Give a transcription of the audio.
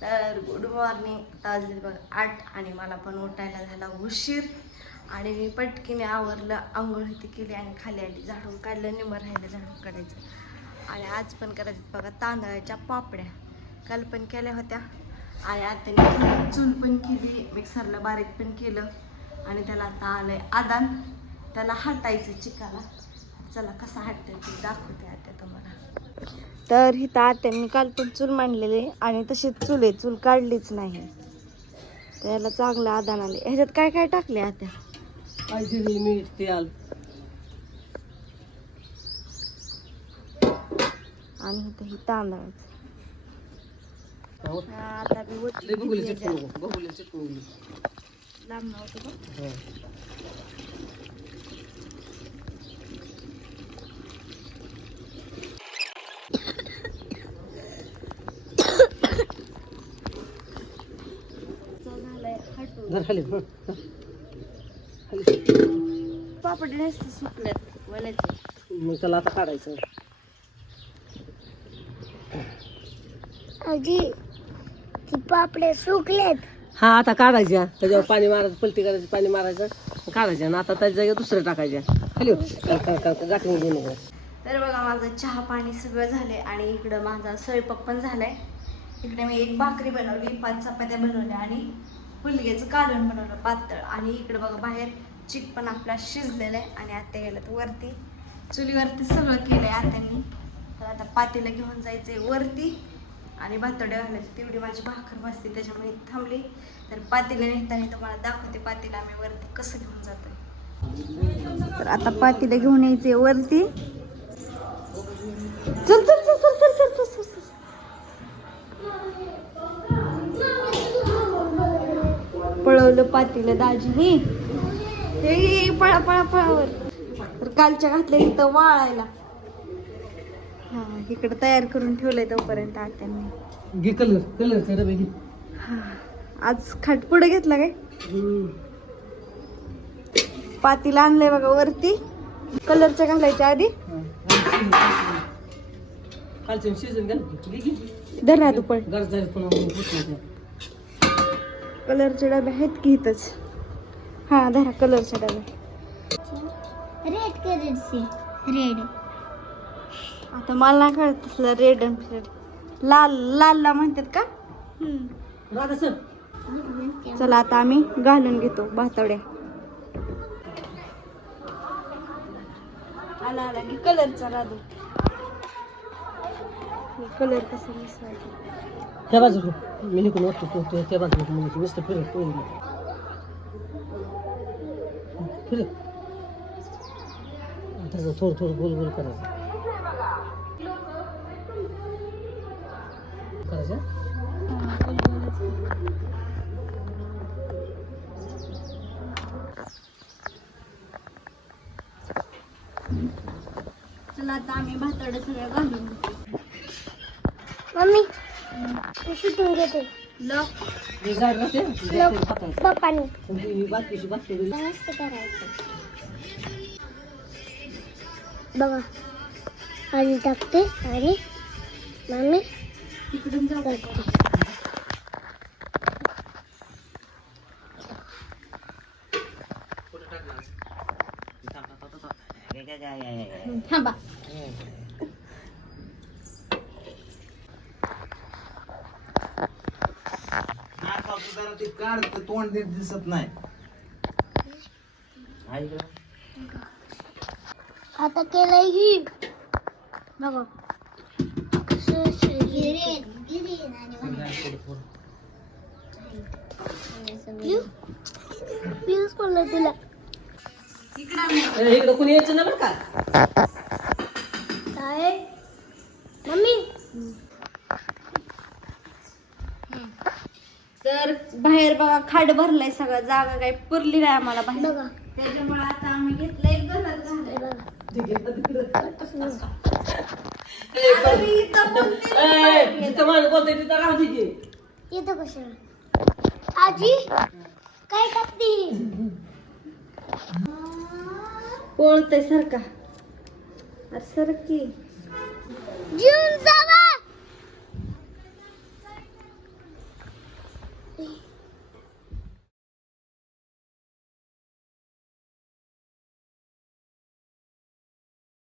तर good morning आता वाजले बघ आठ आणि मला पण उठायला झाला उशीर. आणि मी पटकीने आवरलं आंघोळ ती केली आणि खाली आली. झाडून काढलं निमर राहिलं झाडून काढायचं. आणि आज पण करायचं बघा तांदळाच्या पापड्या. काल पण केल्या होत्या. आणि आता चूल पण केली मिक्सरला बारीक पण केलं. आणि त्याला आता आलं आदान. त्याला हटायचं चिकाला. चला कसा हटतं ते दाखवते आता तुम्हाला. तर हिथं आत्यांनी काल पण चूल मांडलेली आणि तशीच चूल आहे चूल काढलीच नाही. त्याला चांगलं आदान आले ह्याच्यात काय काय टाकले आता काय जिरे मीठ तेल आणि इथं ही. तांदळाचं आता मी. लांब नव्हतं जरा खाली पापड नसते सुकल्यात वल्याचे मग त्याला आता काढायचं. आजी ती पापडे सुकलेत. हा आता काढायच्या. त्याच्यावर पाणी मारायचं पलटी करायचं पाणी मारायचं काढायच्या. आणि आता त्याच्या जागेवर दुसरं टाकायच्या. खाली हो. का- गाठी घेऊ नको तर बघा माझं चहा पाणी सगळं झालंय आणि इकडं माझा स्वयंपाक पण झालाय. इकडे मी एक भाकरी बनवली पाच चपात्या बनवल्या आणि हुलग्याचं कालवण बनवलं पातळ. आणि इकडं बघा बाहेर चिक पण आपला शिजलेला आहे आणि आत्या गेलं तर वरती. चुलीवरती सगळं केलंय आत्यांनी. तर आता पातेला घेऊन जायचंय वरती. आणि भातडे घालायची तेवढी माझी भाकर बसते त्याच्यामुळे थांबली. तर पातेला नेताना तुम्हाला दाखवते पातेला आम्ही वरती कसं घेऊन जातोय. तर आता पातीला घेऊन यायचे वरती. पातीलं दाजीनी हे हे, पळा पळा पळावर तर कालच्या घातल्या तिथं वाळायला हा इकडं तयार करून ठेवलंय तोपर्यंत आत्यांनी घे कलर कलर डबे घे हा. आज खाट पुढे घेतला काय. पातीला आणलंय बघा वरती कलरच्या घालायच्या आधी शिजून. घे, घे. धरा दुपट झाली पुन्हा ते. कलरचे डबे आहेत की इथंच? हा धरा कलरचे डबे. रेड कलरचे रेड आता मला नाही कळत तसलं रेड अँड रेड लाल लालला म्हणतात का? राधा सर. चला आता आम्ही घालून घेतो भातवड्या. आला आला की कलरचा राधू. कलर कसा मिसळायचा त्या बाजू मी निघून वाटतो तो तो त्या बाजू म्हणजे नुसतं फिरत पळून फिरत त्याचं थोडं थोडं गोल गोल करायचं. करायचं? चला आता आम्ही भातवड्या सगळ्या घालून मम्मी पिशवीतून घेते. पप्पानी. मस्त करायचं. बघा. आणि टाकते आणि मम्मी तिकडून करते. थांबा तोंड नीट दिसत नाही. आता केलंय ही बघा. कसं तिला. इकडं कोणी यायचं ना बरं का? काय? मम्मी? तर बाहेर बघा खाड भरलाय सगळं जागा काही पुरली नाही आम्हाला बाहेर. बघा. त्याच्यामुळे आता आम्ही घेतलंय घरात. बघा. आता मी इथं बोलते. येतं कशाला? आजी काय टाकते बोलतय सारखा. अरे सर की जीवन जावा 对。